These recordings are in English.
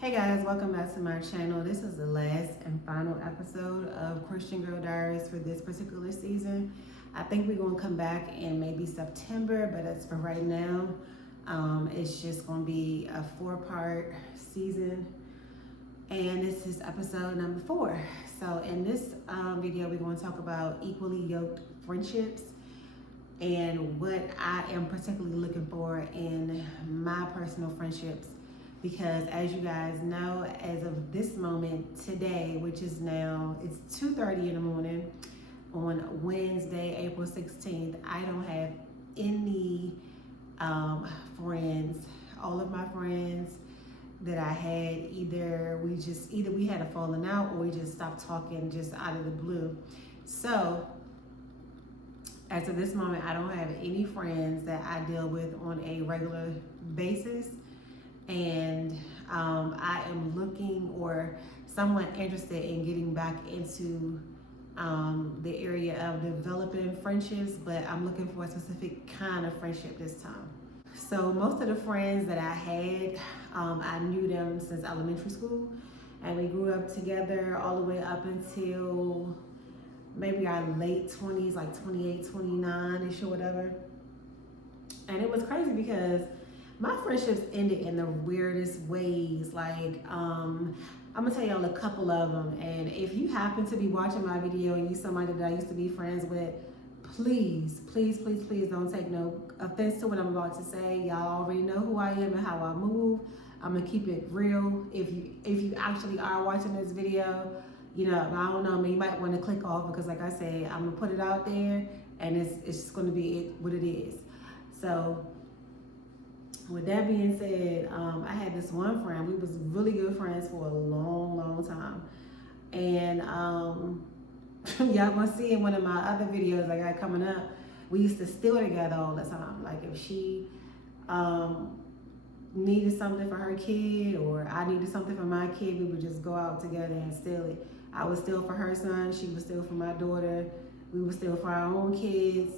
Hey guys, welcome back to my channel. This is the last and final episode of Christian Girl Diaries for this particular season. I think we're going to come back in maybe September, but as for right now, it's just going to be a 4-part season. And this is episode number 4. So in this video, we're going to talk about equally yoked friendships and what I am particularly looking for in my personal friendships. Because as you guys know, as of this moment today, which is now, it's 2:30 in the morning on Wednesday, April 16th, I don't have any friends. All of my friends that I had, either we had a falling out or we just stopped talking just out of the blue. So as of this moment, I don't have any friends that I deal with on a regular basis. And I am looking or somewhat interested in getting back into the area of developing friendships, but I'm looking for a specific kind of friendship this time. So most of the friends that I had, I knew them since elementary school, and we grew up together all the way up until maybe our late 20s, like 28, 29-ish or whatever. And it was crazy because my friendships ended in the weirdest ways. Like, I'm gonna tell y'all a couple of them. And if you happen to be watching my video and you somebody that I used to be friends with, please, please, please, please don't take no offense to what I'm about to say. Y'all already know who I am and how I move. I'm gonna keep it real. If you actually are watching this video, you know, I don't know, you might want to click off because, like I said, I'm gonna put it out there, and it's just gonna be what it is. So, with that being said, I had this one friend. We was really good friends for a long, long time. And y'all gonna see in one of my other videos I got coming up, we used to steal together all the time. Like if she needed something for her kid or I needed something for my kid, we would just go out together and steal it. I would steal for her son, she would steal for my daughter, we would steal for our own kids.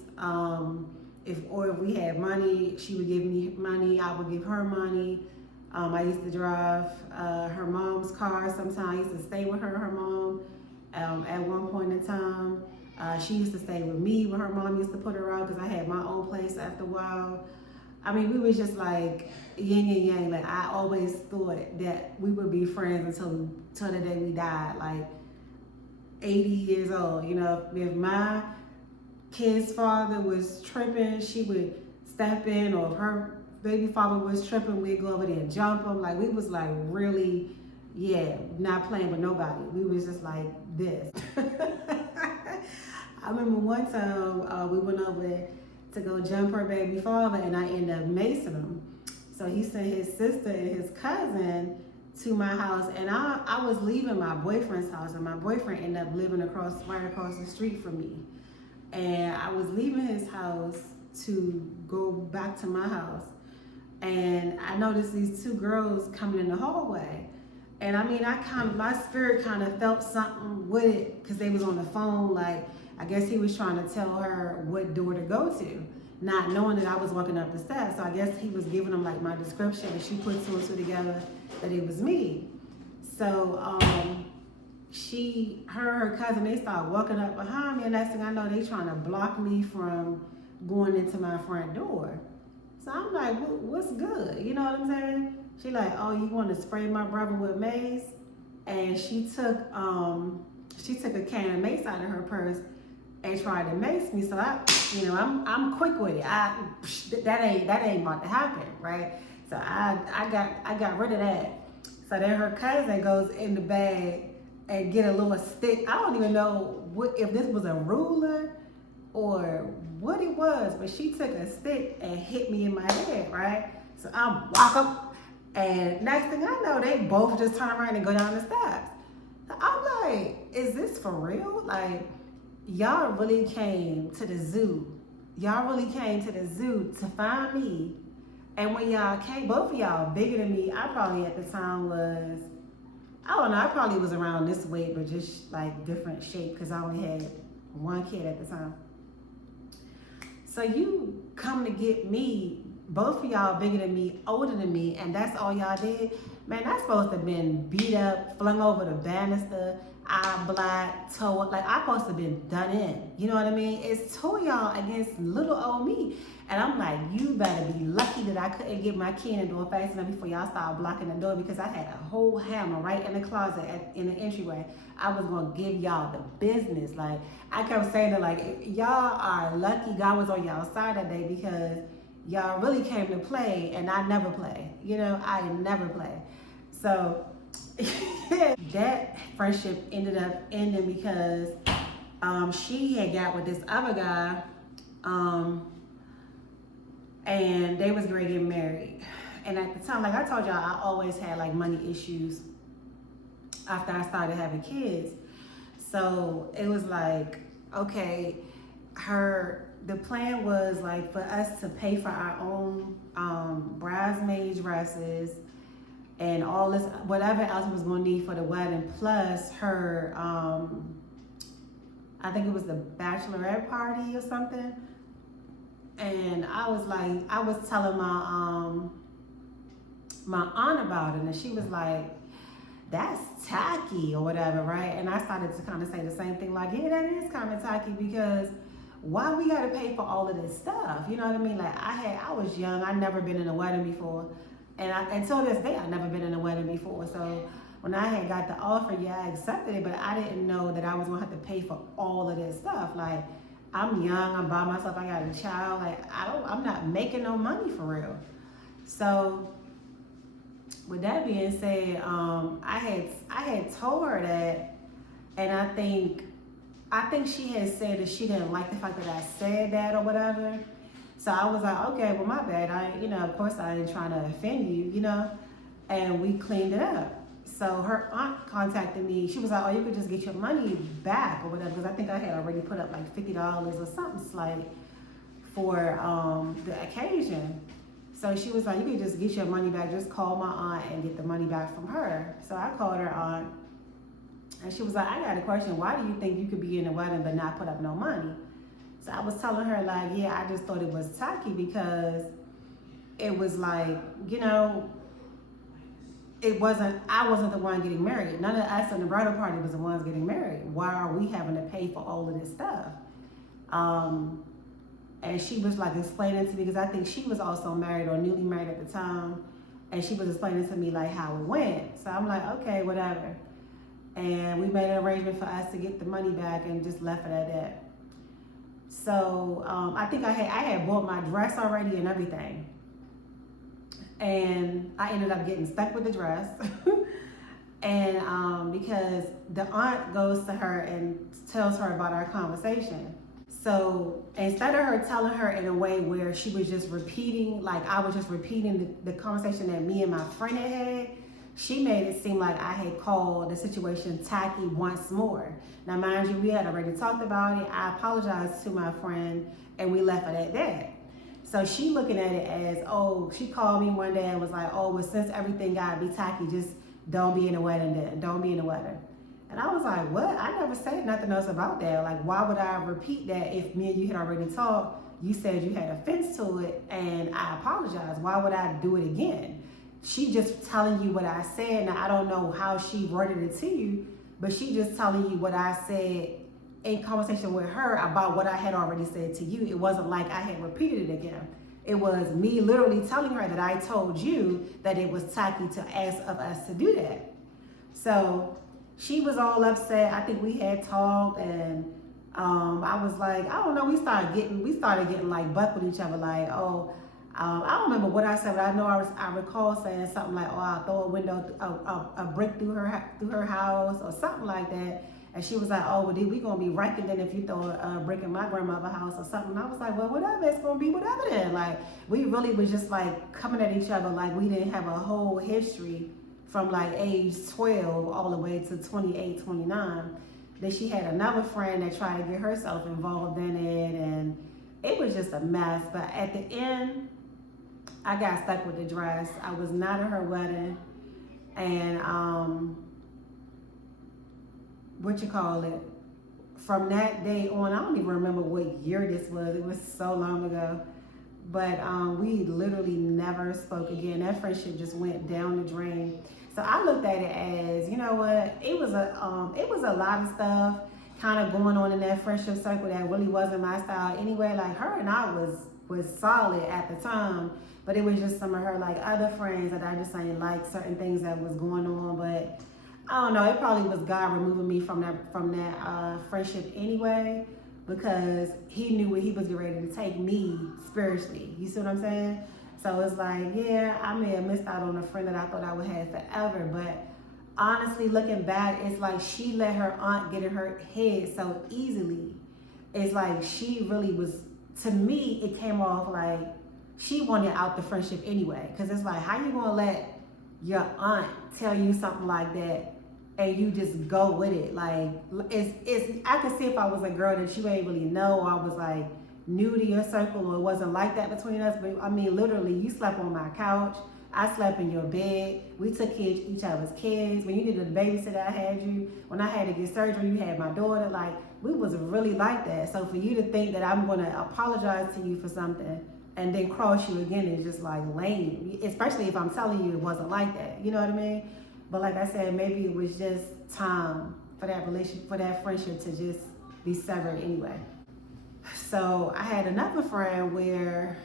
If we had money, she would give me money, I would give her money. I used to drive her mom's car sometimes. I used to stay with her mom at one point in time. She used to stay with me when her mom used to put her out because I had my own place after a while. I mean, we was just like yin and yang. Like I always thought that we would be friends until the day we died, like 80 years old. You know, if my kid's father was tripping, she would step in, or if her baby father was tripping, we'd go over there and jump him. Like we was like really, not playing with nobody. We was just like this. I remember one time we went over to go jump her baby father, and I ended up macing him. So he sent his sister and his cousin to my house, and I was leaving my boyfriend's house, and my boyfriend ended up living right across the street from me. And I was leaving his house to go back to my house, and I noticed these two girls coming in the hallway. And I mean, my spirit kind of felt something with it because they was on the phone. Like, I guess he was trying to tell her what door to go to, not knowing that I was walking up the steps. So I guess he was giving them like my description, and she put two and two together that it was me. So, her cousin, they started walking up behind me, and next thing I know, they trying to block me from going into my front door. So I'm like, what's good? You know what I'm saying? She like, oh, you want to spray my brother with mace? And she took a can of mace out of her purse and tried to mace me. So I'm quick with it. That ain't about to happen, right? So I got rid of that. So then her cousin goes in the bag and get a little stick. I don't even know if this was a ruler or what it was, but she took a stick and hit me in my head, right? So I walk up, and next thing I know, they both just turn around and go down the steps. So I'm like, is this for real? Like, y'all really came to the zoo. Y'all really came to the zoo to find me. And when y'all came, both of y'all bigger than me. I probably at the time was, I don't know, I probably was around this weight, but just like different shape because I only had one kid at the time. So you come to get me, both of y'all bigger than me, older than me, and that's all y'all did? Man, that's supposed to have been beat up, flung over the banister, eye black, toe up. Like, I supposed to have been done in. You know what I mean? It's two of y'all against little old me. And I'm like, you better be lucky that I couldn't get my key in the door fast enough before y'all started blocking the door, because I had a whole hammer right in the closet in the entryway. I was going to give y'all the business. Like, I kept saying that, like, y'all are lucky God was on y'all side that day, because y'all really came to play, and I never play. You know, I never play. So that friendship ended up ending because she had got with this other guy, and they was ready to get married. And at the time, like I told y'all, I always had like money issues after I started having kids. So it was like, okay, the plan was like for us to pay for our own bridesmaid dresses and all this, whatever else we was gonna need for the wedding, plus her, I think it was the bachelorette party or something. And I was like, I was telling my aunt about it, and she was like, that's tacky or whatever, right? And I started to kind of say the same thing, like, yeah, that is kind of tacky, because why we gotta pay for all of this stuff? You know what I mean? Like, I was young, I'd never been in a wedding before. And until this day, I'd never been in a wedding before. So when I had got the offer, yeah, I accepted it, but I didn't know that I was gonna have to pay for all of this stuff. Like, I'm young, I'm by myself, I got a child, like, I'm not making no money for real. So with that being said, I had told her that, and I think she had said that she didn't like the fact that I said that or whatever. So I was like, okay, well, my bad. Of course I ain't trying to offend you, you know, and we cleaned it up. So her aunt contacted me. She was like, oh, you could just get your money back or whatever, because I think I had already put up like $50 or something slight for the occasion. So she was like, you could just get your money back. Just call my aunt and get the money back from her. So I called her aunt, and she was like, I got a question. Why do you think you could be in a wedding but not put up no money? So I was telling her, like, yeah, I just thought it was tacky, because it was like, you know, I wasn't the one getting married. None of us in the bridal party was the ones getting married. Why are we having to pay for all of this stuff? And she was like explaining to me, because I think she was also married or newly married at the time. And she was explaining to me like how it went. So I'm like, okay, whatever. And we made an arrangement for us to get the money back and just left it at that. So I think I had bought my dress already and everything. And I ended up getting stuck with the dress. And because the aunt goes to her and tells her about our conversation. So instead of her telling her in a way where she was just repeating, like I was just repeating the conversation that me and my friend had, she made it seem like I had called the situation tacky once more. Now, mind you, we had already talked about it. I apologized to my friend, and we left it at that. So she looking at it as, oh, she called me one day and was like, oh, well, since everything gotta be tacky, just don't be in a wedding then. Don't be in a wedding. And I was like, what? I never said nothing else about that. Like, why would I repeat that if me and you had already talked? You said you had offense to it, and I apologize. Why would I do it again? She just telling you what I said. Now, I don't know how she worded it to you, but she just telling you what I said in conversation with her about what I had already said to you. It wasn't like I had repeated it again. It was me literally telling her that I told you that it was tacky to ask of us to do that. So she was all upset. I think we had talked, and I was like, I don't know, we started getting like buck with each other, like, oh, I don't remember what I said, but I know I recall saying something like, oh, I'll throw a brick through her house or something like that. And she was like, oh, well, we gonna be ranking then if you throw a brick in my grandmother's house or something. And I was like, well, whatever, it's gonna be whatever then. Like, we really was just like coming at each other like we didn't have a whole history from like age 12 all the way to 28, 29. Then she had another friend that tried to get herself involved in it, and it was just a mess. But at the end, I got stuck with the dress. I was not at her wedding, and from that day on, I don't even remember what year this was. It was so long ago. But we literally never spoke again. That friendship just went down the drain. So I looked at it as, you know what, it was a lot of stuff kind of going on in that friendship circle that really wasn't my style anyway. Like her and I was solid at the time, but it was just some of her like other friends that I just ain't like certain things that was going on. But I don't know, it probably was God removing me from that friendship anyway, because he knew where he was getting ready to take me spiritually. You see what I'm saying? So it's like, yeah, I may have missed out on a friend that I thought I would have forever, but honestly, looking back, it's like she let her aunt get in her head so easily. It's like she really was, to me, it came off like she wanted out the friendship anyway. Because it's like, how you gonna let your aunt tell you something like that and you just go with it? Like, it's I could see if I was a girl that you ain't really know, or I was like new to your circle, or it wasn't like that between us. But I mean, literally, you slept on my couch, I slept in your bed, we took care of each other's kids. When you needed a babysitter, I had you. When I had to get surgery, you had my daughter. Like, we was really like that. So for you to think that I'm gonna apologize to you for something and then cross you again is just like lame, especially if I'm telling you it wasn't like that. You know what I mean? But like I said, maybe it was just time for that relationship, for that friendship to just be severed anyway. So I had another friend where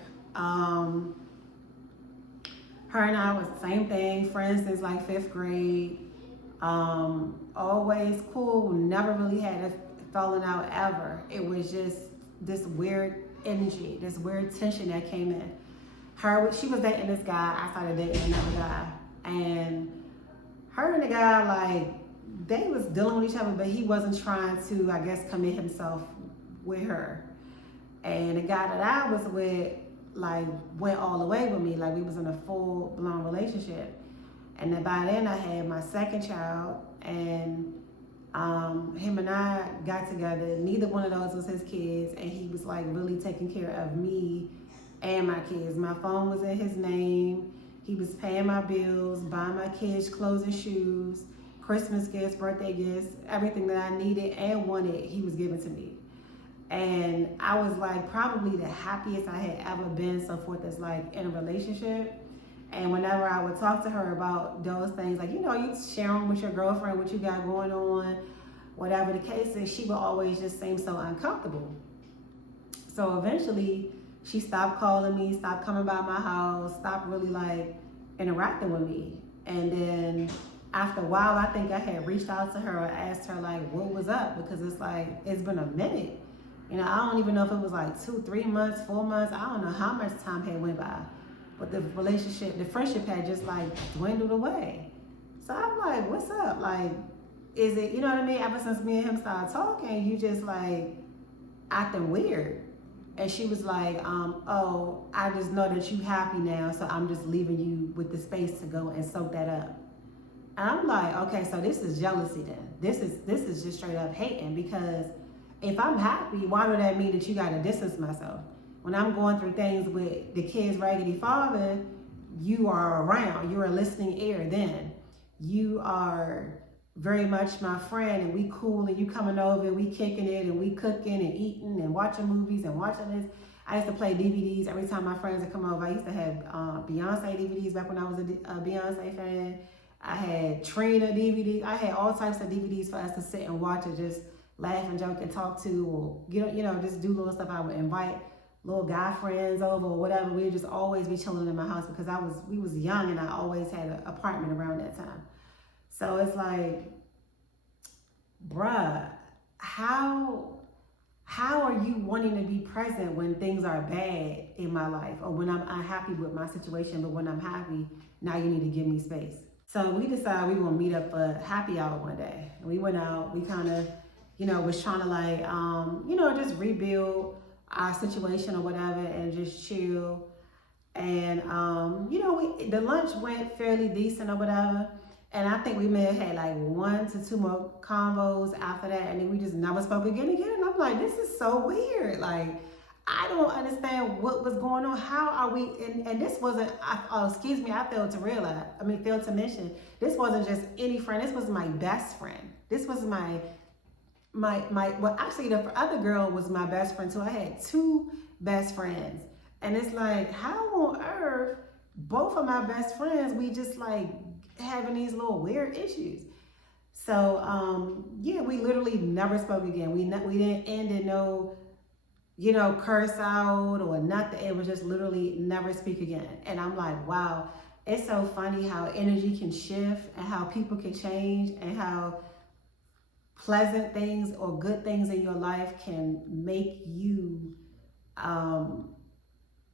her and I was the same thing, friends since like 5th grade. Always cool, never really had a falling out ever. It was just this weird energy, this weird tension that came in. She was dating this guy, I started dating another guy. And her and the guy, like, they was dealing with each other, but he wasn't trying to, I guess, commit himself with her. And the guy that I was with, like, went all the way with me. Like, we was in a full-blown relationship. And then by then I had my second child, and him and I got together. Neither one of those was his kids, and he was like really taking care of me and my kids. My phone was in his name. He was paying my bills, buying my kids clothes and shoes, Christmas gifts, birthday gifts, everything that I needed and wanted, he was giving to me. And I was like probably the happiest I had ever been, so forth, as like in a relationship. And whenever I would talk to her about those things, like, you know, you sharing with your girlfriend what you got going on, whatever the case is, she would always just seem so uncomfortable. So eventually she stopped calling me, stopped coming by my house, stopped really like interacting with me. And then after a while, I think I had reached out to her or asked her like what was up, because it's like, it's been a minute. You know, I don't even know if it was like 2, 3 months, 4 months. I don't know how much time had went by. But the relationship, the friendship had just like dwindled away. So I'm like, what's up? Like, is it, you know what I mean? Ever since me and him started talking, you just like acting weird. And she was like, oh, I just know that you happy now, so I'm just leaving you with the space to go and soak that up. And I'm like, okay, so this is jealousy then. This is just straight up hating, because if I'm happy, why would that mean that you gotta distance myself? When I'm going through things with the kid's raggedy father, you are around. You're a listening ear then. You are very much my friend, and we cool, and you coming over and we kicking it and we cooking and eating and watching movies and watching this. I used to play DVDs every time my friends would come over. I used to have Beyonce DVDs back when I was a Beyonce fan. I had Trina DVDs. I had all types of DVDs for us to sit and watch and just laugh and joke and talk to, or you know, just do little stuff. I would invite little guy friends over or whatever. We'd just always be chilling in my house, because we was young and I always had an apartment around that time. So it's like, bruh, how are you wanting to be present when things are bad in my life, or when I'm unhappy with my situation, but when I'm happy, now you need to give me space. So we decided we were gonna meet up for happy hour one day. And we went out, we kind of, you know, was trying to like, you know, just rebuild our situation or whatever and just chill. And, you know, the lunch went fairly decent or whatever. And I think we may have had like 1 to 2 more convos after that. And then we just never spoke again. And I'm like, this is so weird. Like, I don't understand what was going on. How are we, and this wasn't, excuse me, I failed to mention, this wasn't just any friend. This was my best friend. This was my well, actually the other girl was my best friend too. I had 2 best friends. And it's like, how on earth, both of my best friends, we just like having these little weird issues. So yeah, we literally never spoke again. We didn't end in no, curse out or nothing. It was just literally never speak again. And I'm like, wow, it's so funny how energy can shift and how people can change and how pleasant things or good things in your life can make you um,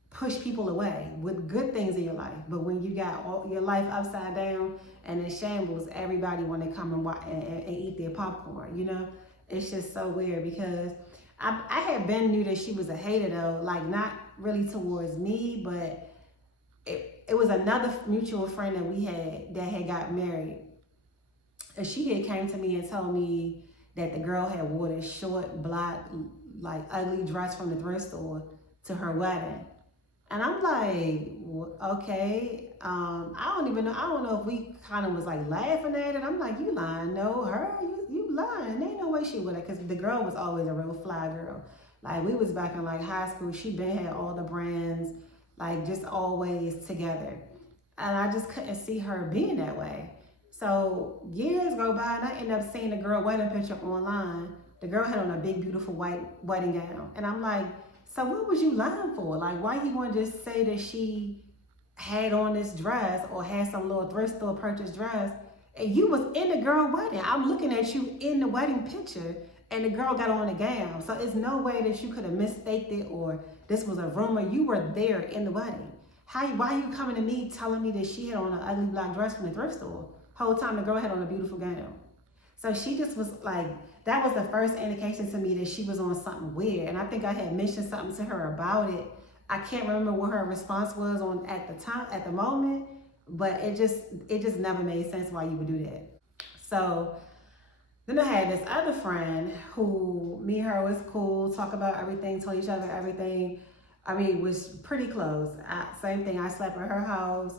push people away with good things in your life. But when you got all your life upside down and in shambles, everybody want to come and eat their popcorn. It's just so weird because I had been knew that she was a hater though, like not really towards me, but it was another mutual friend that we had that had got married. And she had came to me and told me that the girl had wore this short, black, like ugly dress from the thrift store to her wedding. And I'm like, okay. I don't even know. I don't know if we kind of was like laughing at it. I'm like, you lying? No, her, you lying? Ain't no way she would have. Cause the girl was always a real fly girl. Like we was back in like high school. She been had all the brands, like just always together. And I just couldn't see her being that way. So years go by, and I end up seeing the girl wedding picture online. The girl had on a big, beautiful white wedding gown, and I'm like, so what was you lying for? Like, why you want to just say that she had on this dress or had some little thrift store purchase dress, and you was in the girl wedding? I'm looking at you in the wedding picture, and the girl got on a gown. So it's no way that you could have mistaked it or this was a rumor. You were there in the wedding. Why are you coming to me telling me that she had on an ugly black dress from the thrift store? Whole time the girl had on a beautiful gown. So she just was like, that was the first indication to me that she was on something weird. And I think I had mentioned something to her about it. I can't remember what her response was on at the time, at the moment, but it just never made sense why you would do that. So then I had this other friend who me and her was cool, talk about everything, told each other everything. I mean, was pretty close. Same thing, I slept at her house.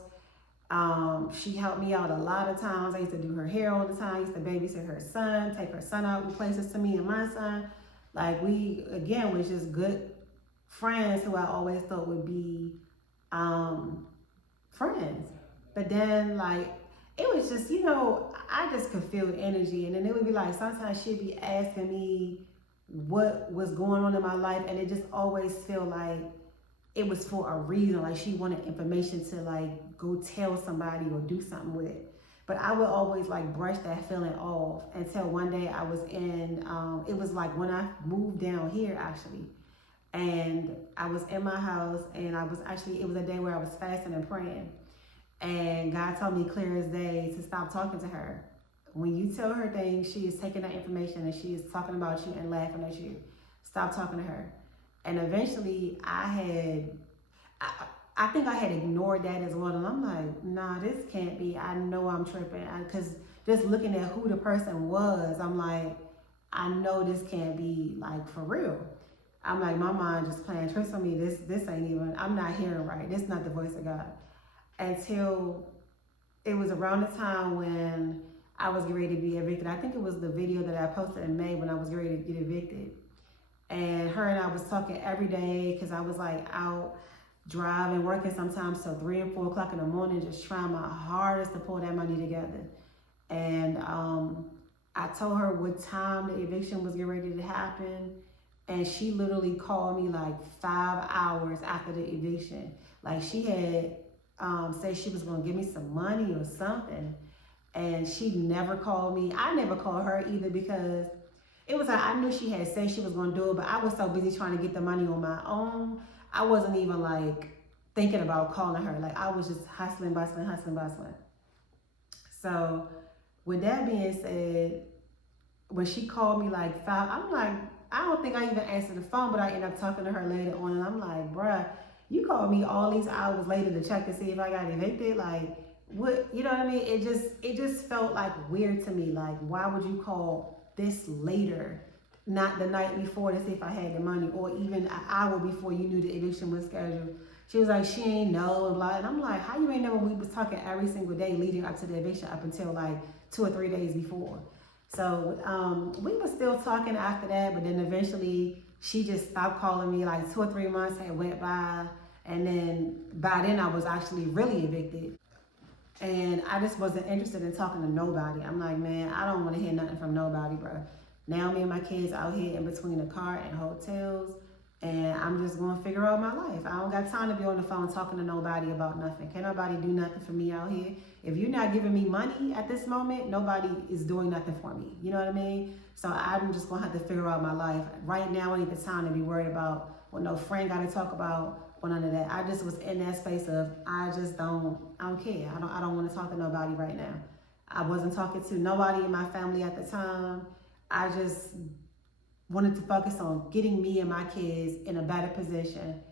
She helped me out a lot of times. I used to do her hair all the time. I used to babysit her son, take her son out in places to me and my son. Like we, again, was just good friends who I always thought would be friends. But then like, it was just, I just could feel the energy. And then it would be like, sometimes she'd be asking me what was going on in my life. And it just always feel like it was for a reason. Like she wanted information to like go tell somebody or do something with. But I would always like brush that feeling off until one day I was in, it was like when I moved down here actually. And I was in my house and it was a day where I was fasting and praying. And God told me clear as day to stop talking to her. When you tell her things, she is taking that information and she is talking about you and laughing at you. Stop talking to her. And eventually I think I had ignored that as well. And I'm like, nah, this can't be. I know I'm tripping. Because just looking at who the person was, I'm like, I know this can't be like for real. I'm like, my mind just playing tricks on me. This ain't even, I'm not hearing right. This is not the voice of God. Until it was around the time when I was getting ready to be evicted. I think it was the video that I posted in May when I was ready to get evicted. And her and I was talking every day because I was like out driving, working sometimes till 3 and 4 o'clock in the morning, just trying my hardest to pull that money together. And I told her what time the eviction was getting ready to happen. And she literally called me like 5 hours after the eviction. Like she had said she was gonna give me some money or something. And she never called me. I never called her either because it was like, I knew she had said she was gonna do it, but I was so busy trying to get the money on my own. I wasn't even like thinking about calling her. Like I was just hustling. So with that being said, when she called me like 5, I'm like, I don't think I even answered the phone, but I ended up talking to her later on and I'm like, bruh, you called me all these hours later to check to see if I got evicted. Like what, you know what I mean? It just felt like weird to me. Like, why would you call this later, not the night before to see if I had the money, or even an hour before you knew the eviction was scheduled? She was like, she ain't know, and blah. And I'm like, how you ain't know when we was talking every single day leading up to the eviction up until like 2 or 3 days before? So we were still talking after that, but then eventually she just stopped calling me. Like 2 or 3 months had went by, and then by then I was actually really evicted. And I just wasn't interested in talking to nobody. I'm like, man, I don't want to hear nothing from nobody, bro. Now me and my kids out here in between the car and hotels, and I'm just going to figure out my life. I don't got time to be on the phone talking to nobody about nothing. Can't nobody do nothing for me out here. If you're not giving me money at this moment, nobody is doing nothing for me. You know what I mean? So I'm just going to have to figure out my life. Right now, I ain't the time to be worried about what no friend got to talk about or none of that. I just was in that space of I don't care. I don't want to talk to nobody right now. I wasn't talking to nobody in my family at the time. I just wanted to focus on getting me and my kids in a better position.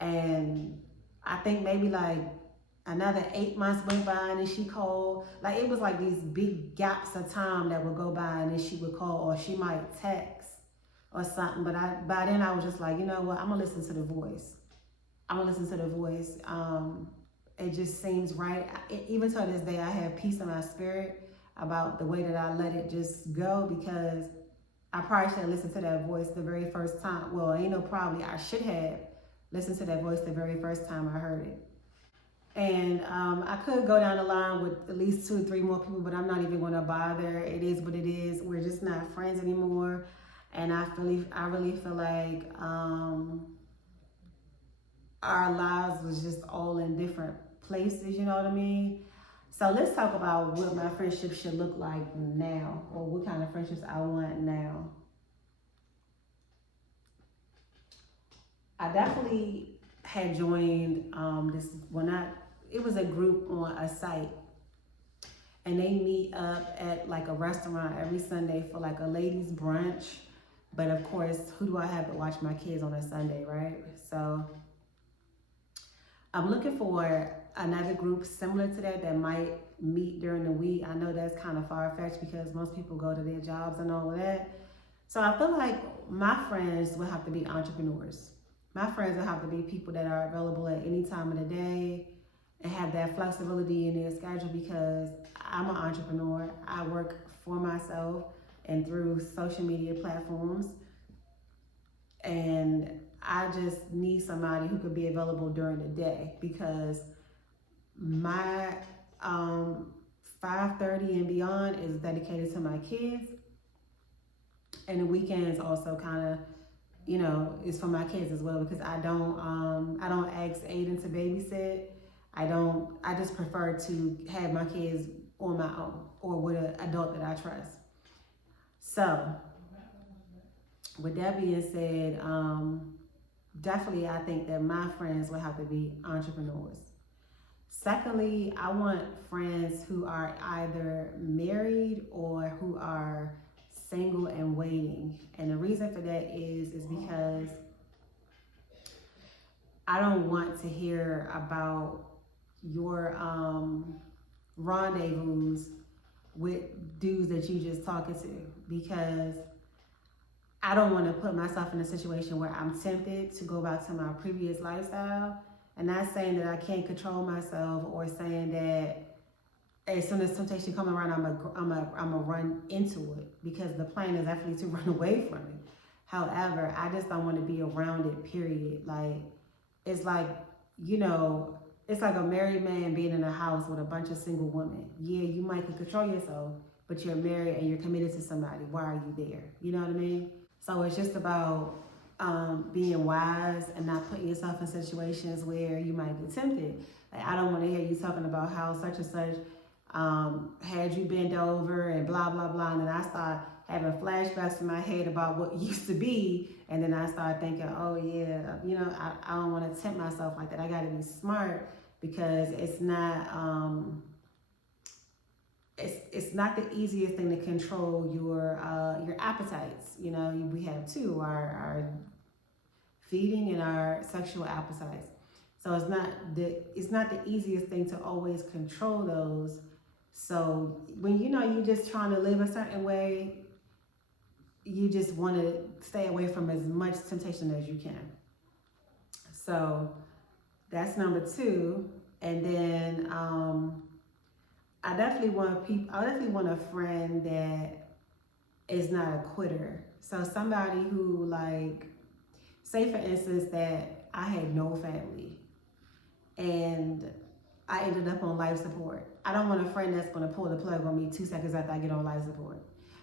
And I think maybe like another 8 months went by and then she called. Like it was like these big gaps of time that would go by and then she would call or she might text or something. But by then I was just like, you know what, I'm gonna listen to the voice. I'm gonna listen to the voice. It just seems right. Even to this day, I have peace in my spirit about the way that I let it just go because I probably should have listened to that voice the very first time. Well, ain't no probably. I should have listened to that voice the very first time I heard it. And I could go down the line with at least 2 or 3 more people, but I'm not even going to bother. It is what it is. We're just not friends anymore, and I really feel like our lives was just all in different places. You know what I mean? So let's talk about what my friendship should look like now, or what kind of friendships I want now. I definitely had joined this when I it was a group on a site, and they meet up at like a restaurant every Sunday for like a ladies brunch. But of course, who do I have to watch my kids on a Sunday, right? So I'm looking for another group similar to that might meet during the week. I know that's kind of far-fetched because most people go to their jobs and all of that. So I feel like my friends will have to be entrepreneurs. My friends will have to be people that are available at any time of the day and have that flexibility in their schedule because I'm an entrepreneur. I work for myself and through social media platforms. And I just need somebody who could be available during the day because my 5:30 and beyond is dedicated to my kids, and the weekends also kind of is for my kids as well because I don't ask Aiden to babysit. I just prefer to have my kids on my own or with an adult that I trust. So with that being said, definitely I think that my friends will have to be entrepreneurs. Secondly, I want friends who are either married or who are single and waiting. And the reason for that is because I don't want to hear about your rendezvous with dudes that you just talking to because I don't want to put myself in a situation where I'm tempted to go back to my previous lifestyle. And not saying that I can't control myself or saying that as soon as temptation come around, I'm a run into it because the plan is definitely to run away from it. However, I just don't want to be around it, period. Like, it's like, you know, it's like a married man being in a house with a bunch of single women. Yeah, you might can control yourself, but you're married and you're committed to somebody. Why are you there? You know what I mean? So it's just about being wise and not putting yourself in situations where you might get tempted. Like, I don't want to hear you talking about how such and such had you bent over and blah, blah, blah. And then I start having flashbacks in my head about what used to be. And then I start thinking, oh yeah, I don't want to tempt myself like that. I got to be smart because it's not, it's not the easiest thing to control your appetites. We have two, our feeding and our sexual appetites. So it's not the easiest thing to always control those. So when you're just trying to live a certain way, you just want to stay away from as much temptation as you can. So that's number two. And then I definitely want a friend that is not a quitter. So somebody who, like, say for instance that I had no family and I ended up on life support. I don't want a friend that's going to pull the plug on me 2 seconds after I get on life support.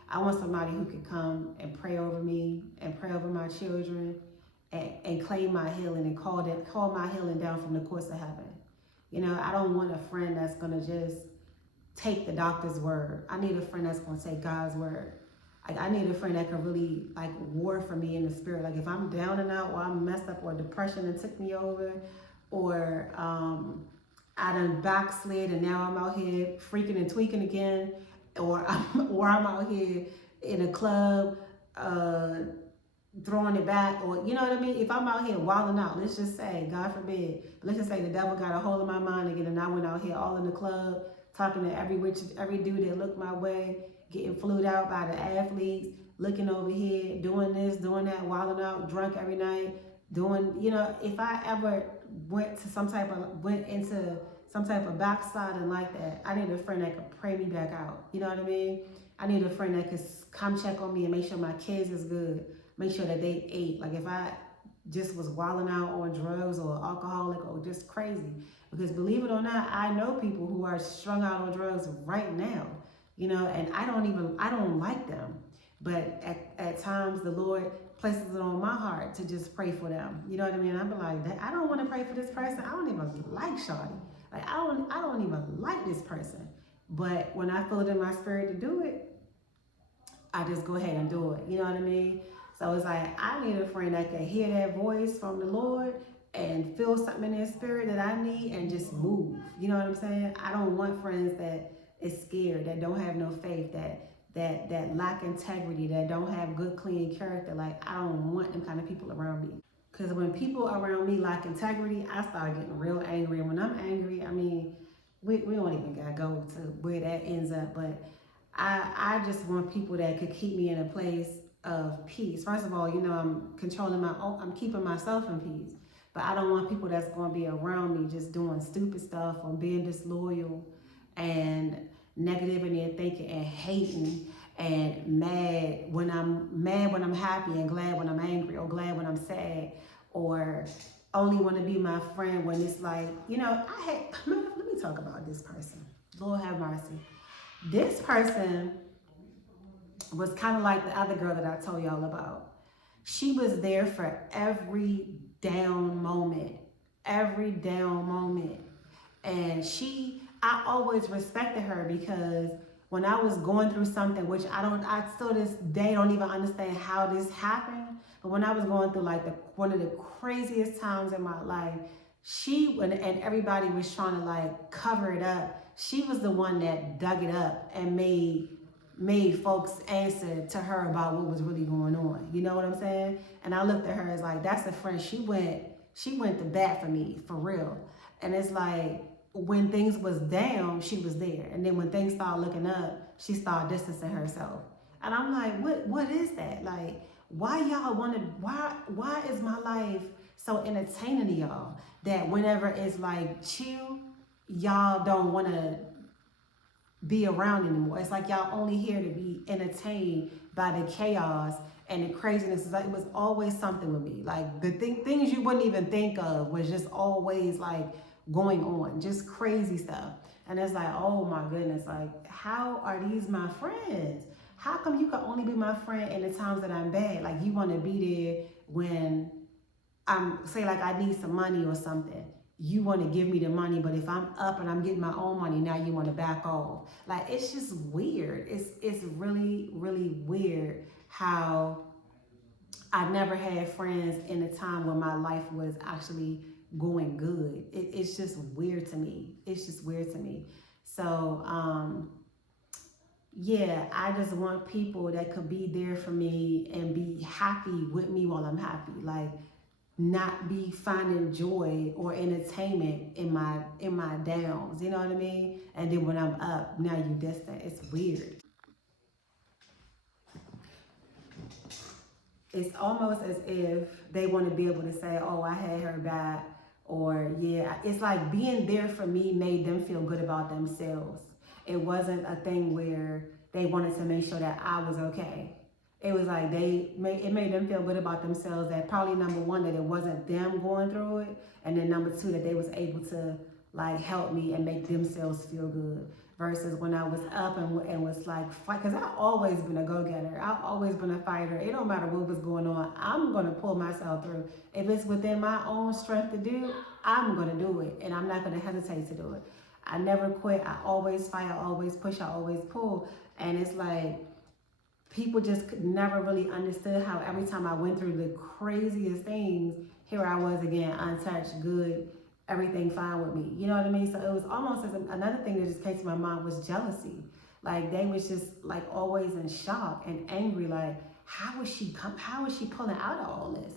I want somebody who can come and pray over me and pray over my children and claim my healing and call my healing down from the courts of heaven. You know, I don't want a friend that's going to just take the doctor's word. I need a friend that's going to take God's word. I need a friend that can really like war for me in the spirit. Like if I'm down and out or I'm messed up or depression and took me over, or I done backslid and now I'm out here freaking and tweaking again, or I'm out here in a club throwing it back, or you know what I mean? If I'm out here wilding out, let's just say, God forbid, let's just say the devil got a hold of my mind again and I went out here all in the club talking to every dude that looked my way, getting flued out by the athletes, looking over here, doing this, doing that, wilding out, drunk every night, doing, you know, if I ever went into some type of backsliding like that, I need a friend that could pray me back out. You know what I mean? I need a friend that could come check on me and make sure my kids is good, make sure that they ate. Like if I just was wilding out on drugs or alcoholic or just crazy. Because believe it or not, I know people who are strung out on drugs right now, you know, and I don't like them. But at times the Lord places it on my heart to just pray for them. You know what I mean? I'm like, I don't want to pray for this person. I don't even like Shawty. Like I don't even like this person. But when I feel it in my spirit to do it, I just go ahead and do it. You know what I mean? So it's like, I need a friend that can hear that voice from the Lord and feel something in their spirit that I need and just move. You know what I'm saying? I don't want friends that is scared, that don't have no faith, that lack integrity, that don't have good, clean character. Like, I don't want them kind of people around me. Because when people around me lack integrity, I start getting real angry. And when I'm angry, I mean, we don't even gotta go to where that ends up. But I just want people that could keep me in a place of peace. First of all, you know, I'm keeping myself in peace. But I don't want people that's going to be around me just doing stupid stuff or being disloyal and negative in their thinking and hating and mad when I'm happy and glad when I'm angry or glad when I'm sad, or only want to be my friend when it's like, you know, let me talk about this person. Lord have mercy. This person was kind of like the other girl that I told y'all about. She was there for every down moment. And I always respected her because when I was going through something, which I still this day don't even understand how this happened, but when I was going through like one of the craziest times in my life, and everybody was trying to like cover it up, she was the one that dug it up and made folks answer to her about what was really going on. You know what I'm saying? And I looked at her as like, that's a friend. She went to bat for me, for real. And it's like, when things was down, she was there. And then when things started looking up, she started distancing herself. And I'm like, what is that? Like, why is my life so entertaining to y'all that whenever it's like chill, y'all don't want to be around anymore? It's like y'all only here to be entertained by the chaos and the craziness. It's like, it was always something with me. Like the things you wouldn't even think of was just always like going on, just crazy stuff. And it's like, oh my goodness, like how are these my friends? How come you can only be my friend in the times that I'm bad? Like you want to be there when say like I need some money or something. You want to give me the money, but if I'm up and I'm getting my own money, now you want to back off. Like it's just weird. It's really, really weird how I've never had friends in a time when my life was actually going good. It's just weird to me. So yeah, I just want people that could be there for me and be happy with me while I'm happy. Like not be finding joy or entertainment in my downs. You know what I mean? And then when I'm up, now you distant. It's weird. It's almost as if they want to be able to say, oh, I had her back, or yeah, it's like being there for me made them feel good about themselves. It wasn't a thing where they wanted to make sure that I was okay. It was like it made them feel good about themselves, that probably number one, that it wasn't them going through it, and then number two, that they was able to like help me and make themselves feel good. Versus when I was up and was like, fight, because I've always been a go-getter. I've always been a fighter. It don't matter what was going on. I'm going to pull myself through. If it's within my own strength to do, I'm going to do it. And I'm not going to hesitate to do it. I never quit. I always fight. I always push. I always pull. And it's like, people just never really understood how every time I went through the craziest things, here I was again, untouched, good, everything fine with me. You know what I mean? So it was almost as another thing that just came to my mind was jealousy. Like they was just like always in shock and angry. Like how is she pulling out of all this?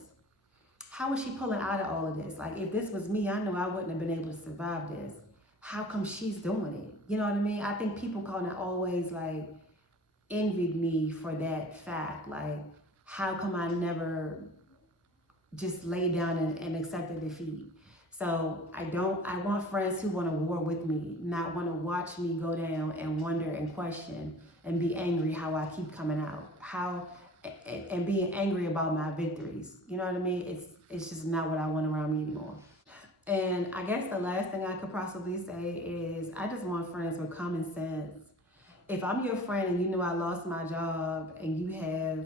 How is she pulling out of all of this? Like if this was me, I know I wouldn't have been able to survive this. How come she's doing it? You know what I mean? I think people kind of always like envied me for that fact. Like how come I never just lay down and accept the defeat? So I want friends who want to war with me, not want to watch me go down and wonder and question and be angry how I keep coming out, and being angry about my victories. You know what I mean? It's just not what I want around me anymore. And I guess the last thing I could possibly say is I just want friends with common sense. If I'm your friend and you know I lost my job and you have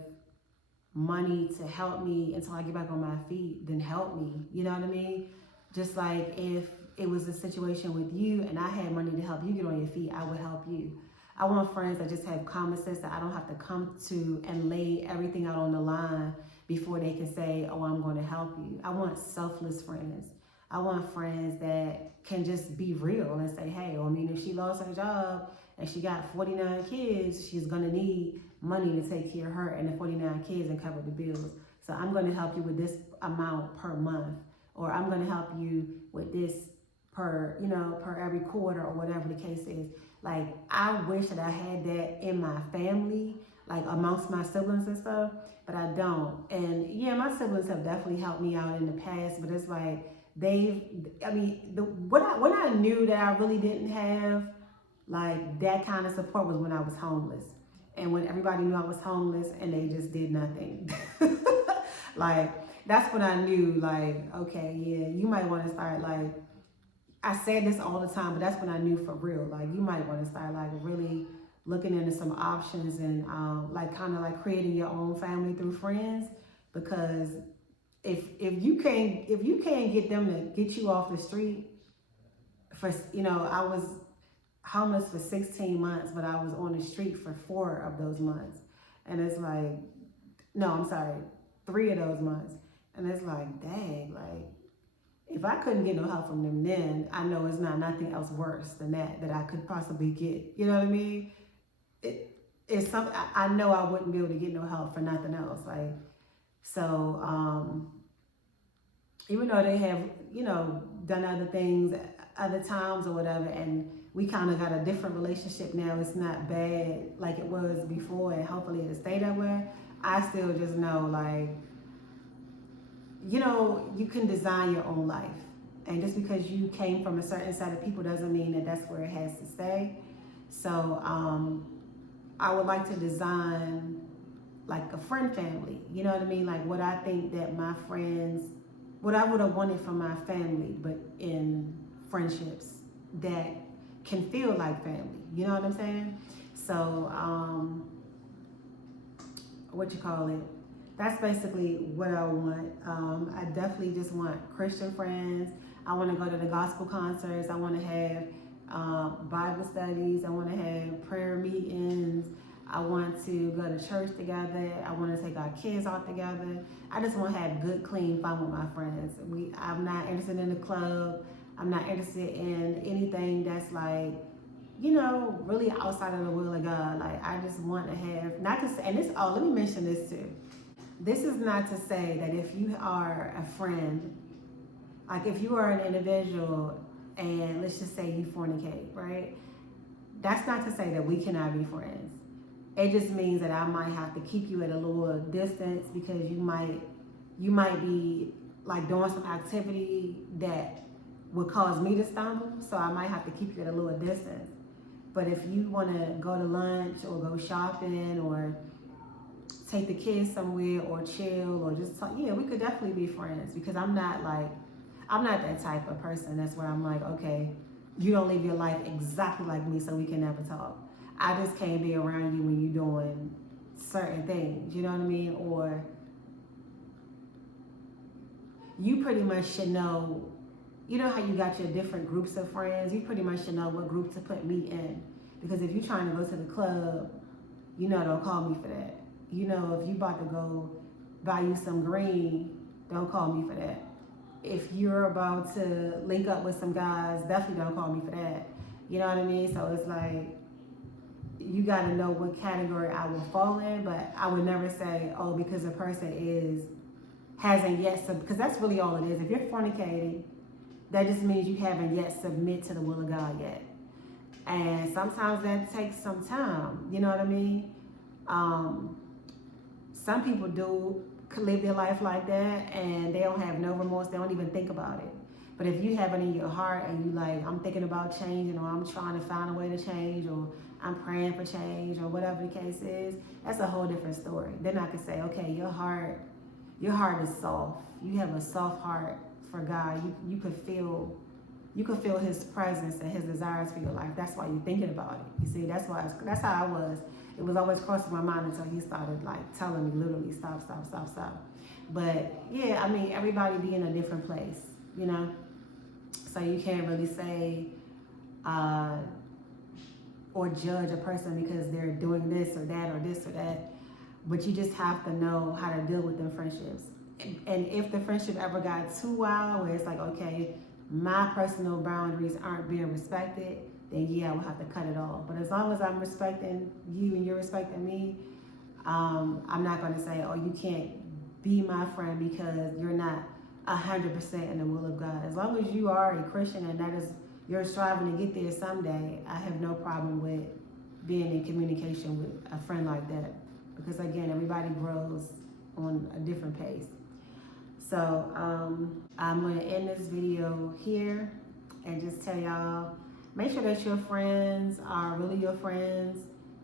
money to help me until I get back on my feet, then help me. You know what I mean? Just like if it was a situation with you and I had money to help you get on your feet, I would help you. I want friends that just have common sense that I don't have to come to and lay everything out on the line before they can say, oh, I'm going to help you. I want selfless friends. I want friends that can just be real and say, hey, I mean, if she lost her job and she got 49 kids, she's going to need money to take care of her and the 49 kids and cover the bills. So I'm going to help you with this amount per month, or I'm going to help you with this per every quarter, or whatever the case is. Like, I wish that I had that in my family, like amongst my siblings and stuff, but I don't. And yeah, my siblings have definitely helped me out in the past, but it's like when I knew that I really didn't have like that kind of support was when I was homeless. And when everybody knew I was homeless and they just did nothing. Like, that's when I knew, like, okay, yeah, you might want to start, like, I said this all the time, but that's when I knew for real. Like, you might want to start, like, really looking into some options and, like, kind of like creating your own family through friends. Because if you can't get them to get you off the street, I was homeless for 16 months, but I was on the street for 4 of those months. And it's like, no, I'm sorry, 3 of those months. And it's like, dang, like, if I couldn't get no help from them then, I know it's nothing else worse than that I could possibly get. You know what I mean? It's something, I know I wouldn't be able to get no help for nothing else. Like, so, even though they have, done other things, other times or whatever, and we kind of got a different relationship now. It's not bad like it was before, and hopefully it'll stay that way. I still just know, like, you can design your own life. And just because you came from a certain set of people doesn't mean that that's where it has to stay. So I would like to design like a friend family. You know what I mean? Like what I think that my friends, what I would have wanted from my family, but in friendships that can feel like family. You know what I'm saying? So, that's basically what I want. I definitely just want Christian friends. I want to go to the gospel concerts. I want to have Bible studies. I want to have prayer meetings. I want to go to church together. I want to take our kids out together. I just want to have good, clean fun with my friends. I'm not interested in the club. I'm not interested in anything that's like, really outside of the will of God. Like, I just want to have, not to say, and this, let me mention this too. This is not to say that if you are a friend, like if you are an individual and let's just say you fornicate, right? That's not to say that we cannot be friends. It just means that I might have to keep you at a little distance because you might be like doing some activity that would cause me to stumble. So I might have to keep you at a little distance. But if you want to go to lunch or go shopping or take the kids somewhere or chill or just talk, yeah, we could definitely be friends because I'm not like, I'm not that type of person. That's where I'm like, okay, you don't live your life exactly like me, so we can never talk. I just can't be around you when you're doing certain things, you know what I mean? Or you pretty much should know, you know how you got your different groups of friends? You pretty much should know what group to put me in. Because if you're trying to go to the club, you know, don't call me for that. You know, if you about to go buy you some green, don't call me for that. If you're about to link up with some guys, definitely don't call me for that. You know what I mean? So it's like, you got to know what category I will fall in, but I would never say, oh, because a person hasn't yet, because that's really all it is. If you're fornicating, that just means you haven't yet submit to the will of God yet. And sometimes that takes some time, you know what I mean? Some people do live their life like that and they don't have no remorse, they don't even think about it. But if you have it in your heart and you like, I'm thinking about changing, or I'm trying to find a way to change, or I'm praying for change, or whatever the case is, that's a whole different story. Then I could say, okay, your heart is soft. You have a soft heart for God. You could feel His presence and His desires for your life. That's why you're thinking about it. You see, that's how I was. It was always crossing my mind until He started like telling me literally stop. But yeah, I mean, everybody be in a different place, you know. So you can't really say or judge a person because they're doing this or that or this or that. But you just have to know how to deal with them friendships. And if the friendship ever got too wild, where it's like, okay, my personal boundaries aren't being respected, then yeah, we'll have to cut it off. But as long as I'm respecting you and you're respecting me, I'm not going to say, oh, you can't be my friend because you're not 100% in the will of God. As long as you are a Christian and that is, you're striving to get there someday, I have no problem with being in communication with a friend like that. Because again, everybody grows on a different pace. So I'm going to end this video here and just tell y'all, make sure that your friends are really your friends,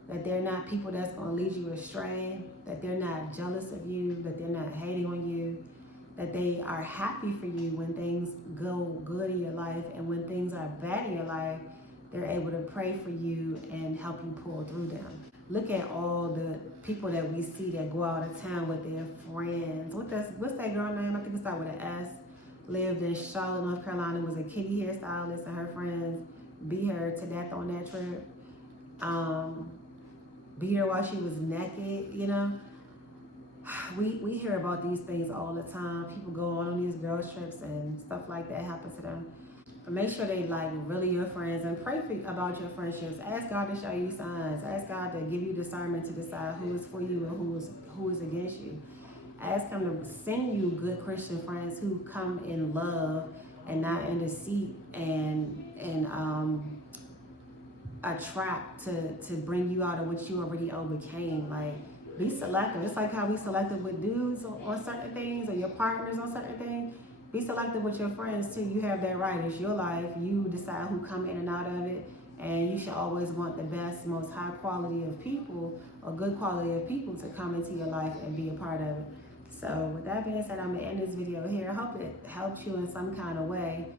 that they're not people that's going to lead you astray, that they're not jealous of you, that they're not hating on you, that they are happy for you when things go good in your life, and when things are bad in your life, they're able to pray for you and help you pull through them. Look at all the people that we see that go out of town with their friends. What's that girl name? I think it started with an S. Lived in Charlotte, North Carolina, was a kitty hairstylist, and her friends beat her to death on that trip. Beat her while she was naked, you know. We hear about these things all the time. People go on these girls trips and stuff like that happens to them. But make sure they like really your friends, and pray about your friendships. Ask God to show you signs. Ask God to give you discernment to decide who is for you and who is against you. Ask Him to send you good Christian friends who come in love and not in deceit and a trap to bring you out of what you already overcame. Like, be selective. It's like how we selective with dudes on certain things, or your partners on certain things. Be selective with your friends too. You have that right. It's your life. You decide who come in and out of it. And you should always want the best, most high quality of people, or good quality of people, to come into your life and be a part of it. So with that being said, I'm going to end this video here. I hope it helps you in some kind of way.